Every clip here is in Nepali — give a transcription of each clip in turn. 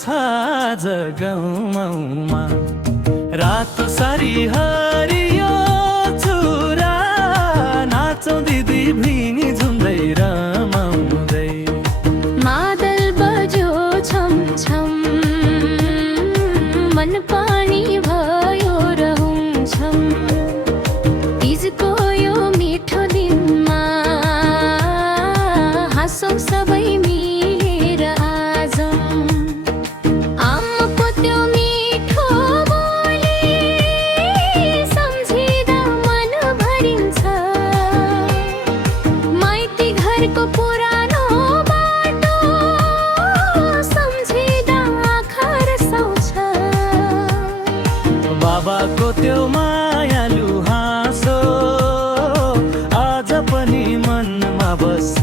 छ जगाउमा रात सारी हरियो चुरा नाचौँ दिदी भिनी झुम्दै रमाउँदै मादल बज्यो छम छम मन पानी भयो रहन्छम तीजको यो मिठो दिनमा हाँसौँ सबै मिलेर आज आमाको त्यो मिठो बोली सम्झिँदा मन भरिन्छ माइती घरको पुरानो बाटो सम्झिँदा आँखा रसाउँछ बाबाको त्यो मायालु हाँसो आज पनि मनमा बस्छ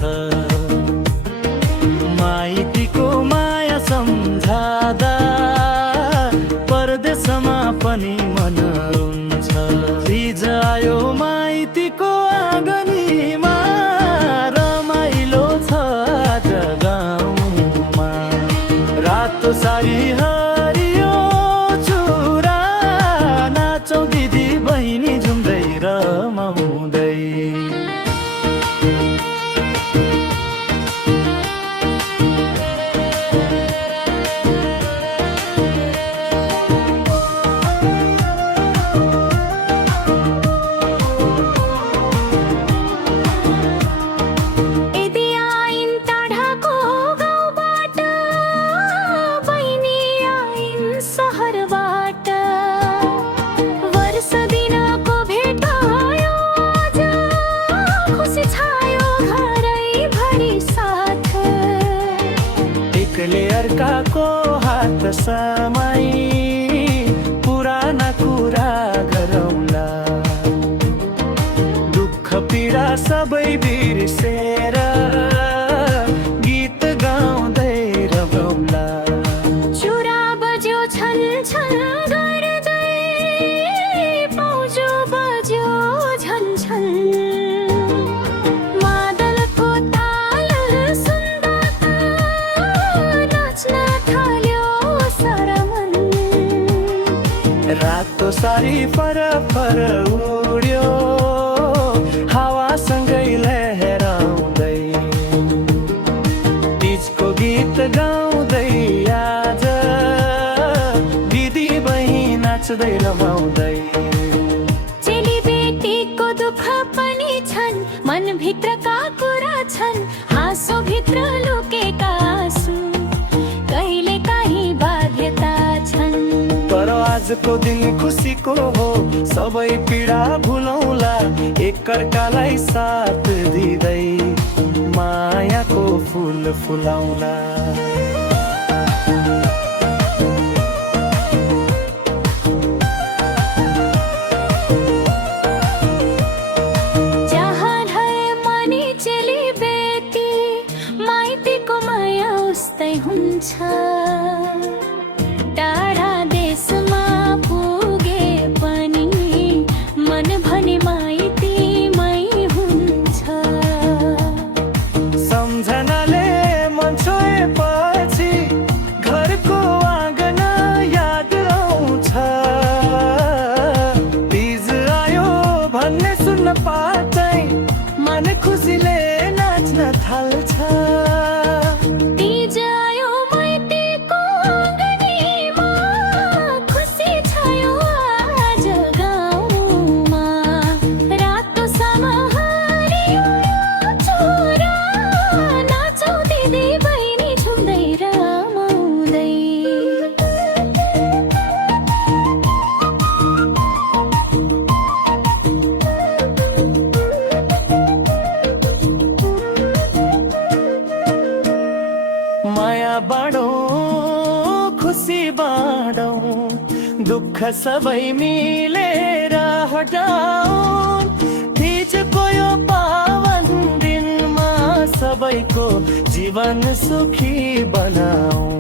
माइतीको माया सम्झादा परदेशमा पनि मन रुन्छ हिज आयो माइतीको आँगनीमा रमाइलो छ आज गाउँमा रातो सारी हरियो चुरा नाचौँ दिदी बहिनी झुम्दै रमाउँदै यदि आइन् टाढाको गाउँबाट बहिनी आइन् सहरबाट वर्ष दिनको भेट भयो आज खुसी छायो घरैभरि साथ एकले अर्काको हात समाई पुराना कुरा गरौँला दुःख पीडा सबै बिर्सेर गीत गाउँदै रमाउँला चुरा बज्यो छन छन गर्दै पाउजो बज्यो झन झन मादलको ताल सुन्दा त नाच्न थाल्यो सरमन रातो सारी फर फर उड्यो हावासँगै लहराउँदै तीजको गीत गाउँदै आज दिदी बहिनी नाच्दै रमाउँदै चेली बेटीको दुःख पनि छन् मनभित्रका कुरा छन् हाँसो भित्र लुकेका आँसु कहिले काहीँ बाध्यता छन् तर आजको दिन खुसीको हो सबै पीडा भुलौँला एकअर्कालाई साथ दिँदै मायाको फुल फुलाउला जहाँ रहे मनी चेली बेटी माइतीको माया उस्तै हुन्छ टाढा देशमा पुगे पनि मन भने माइतीमै हुन्छ सम्झनाले मन छोएपछि घरको आँगन याद आउँछ तीज आयो भन्ने सुन्न पातै मन खुसीले नाच्न थाल्छ तीज आयो माइतीको आँगनीमा खुसी छायो आज गाउँमा रातो सामा हरियो चुरा नाचौँ दिदी बहिनी झुम्दै रमाउँदै माया बाँडौँ खुसी बाँडौँ दुःख सबै मिलेर हटाउँ तीजको यो पावन दिनमा सबैको जीवन सुखी बनाऊ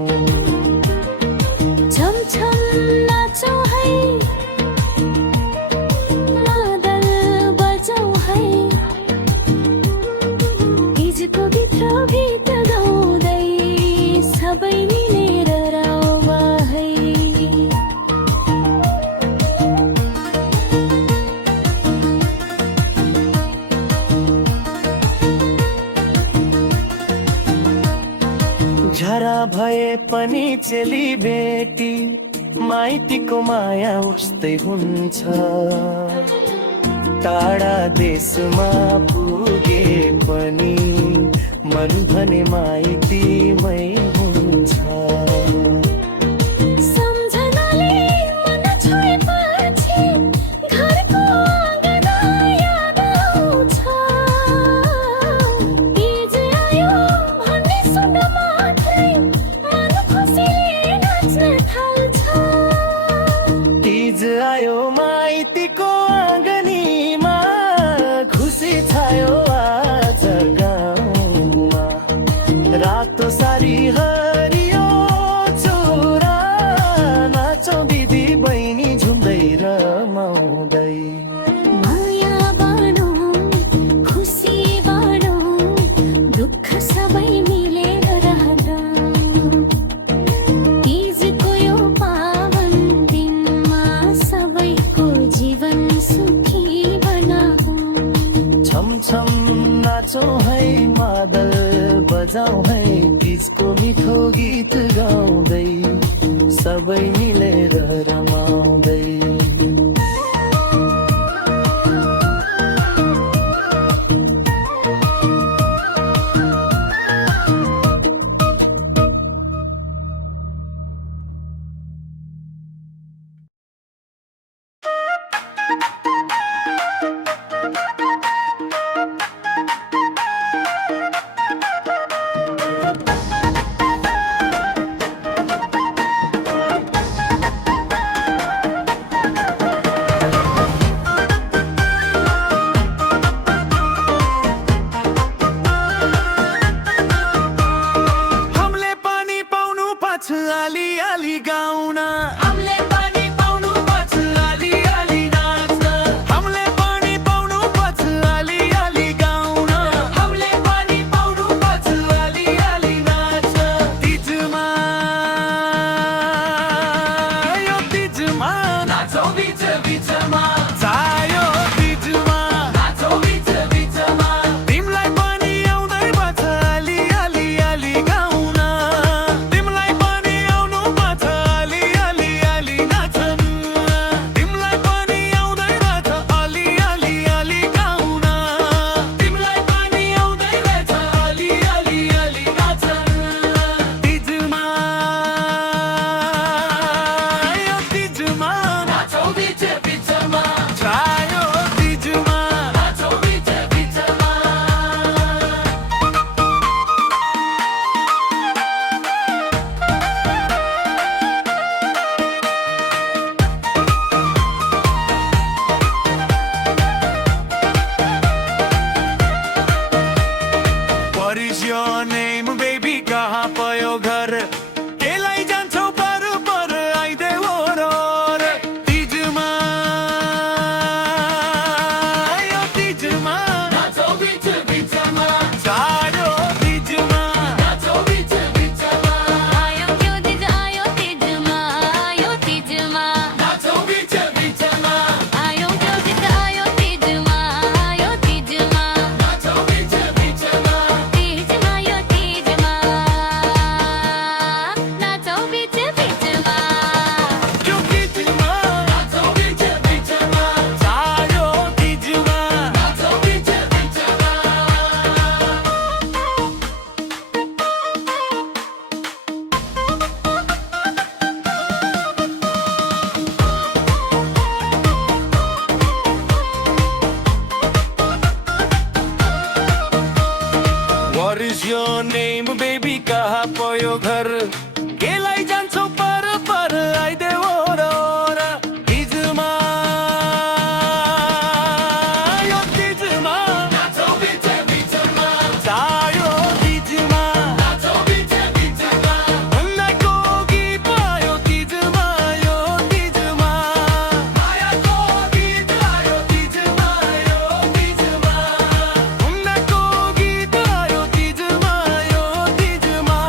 छम छम नाचौँ है मादल बजाउँ है हिजको भित्र भित्र गाउँदै सबै मिलेर राउ झरा भए पनि चेली बेटी माइतीको माया उस्तै हुन्छ टाढा देशमा पुगे पनि मन भने माइतीमै हुन्छ सम्झनाले मन छोएपछि घरको आँगन याद आउँछ तीज आयो भन्ने सुन्दा मात्रै मन खुसीले नाच्न थाल्छ तीज आयो माइतीको आँगनीमा खुसी छायो आज गाउँमा रातो सारी हरियो चोरा नाचौँ दिदी बहिनी झुम्दै रमाउँदै माया बाँडौँ खुसी बाँडौँ दुःख सबै मिलेर रहँदा तीजको यो पावन दिनमा सबैको जीवन सुखी बनाऊ छम छम नाचौँ है मादल बजाउँ है तीजको मिठो गीत गाउँदै सबै मिलेर रमाउँदै अलि अलि गाउन हमले पानी पाउनु पर्छ अलि अलि नाच्न हमले पानी पाउनु पर्छ अलि अलि गाउन हमले पानी पाउनु पर्छ अलि अलि नाच्न तीजमा यो तीजमा नाचौ बिच बिचमा चायो तीजमा नाचौ बिच बिचमा तिमलाई पनि आउँदै पर्छ अलि अलि अलि गाउन तिमलाई पनि आउनु पर्छ अलि अलि अलि नाच्न तिमलाई पनि आउँदै रहेछ अलि अलि अलि गाउन तिमीलाई पनि आउँदै रहेछ अलि अलि अलि नाच्न तीजमा यो तीजमा नाचौ बिच बिचमा चायो तीजमा नाचौ बिच बिचमा What is your name, baby? कहाँ पयो घर केलाई जान्छौ पर पर आइदेऊ रोर तीजमा यो तीजमा नाचौ बिच बिचमा चायो तीजमा नाचौ बिच बिचमा आयो त्यो तीज आयो तीजमा आयो तीजमा नाचौ बिच बिचमा आयो त्यो तीज आयो तीजमा आयो तीजमा नाचौ बिच बिचमा तीजमा यो तीजमा नाचौ बिच बिचमा यो तीजमा नाचौ बिच बिचमा चायो तीजमा नाचौ बिच बिचमा What is your name, baby? कहाँ पयो घर केलाई जान्छौ पर पर आइदेऊ रोर तीजमा यो तीजमा नाचौ बिच बिचमा चायो तीजमा नाचौ बिच बिचमा उन्नाइको गीत आयो तीजमा यो तीजमा मायाको गीत आयो तीजमा यो तीजमा उन्नाइको गीत आयो तीजमा यो तीजमा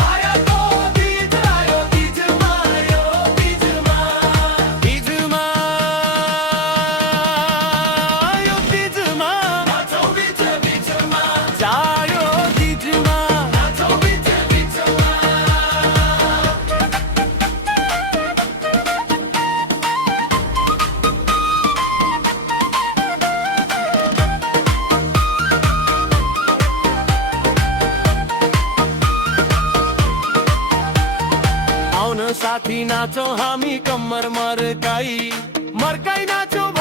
मायाको साथी नाचो हामी कम्मर मरकाई नाचो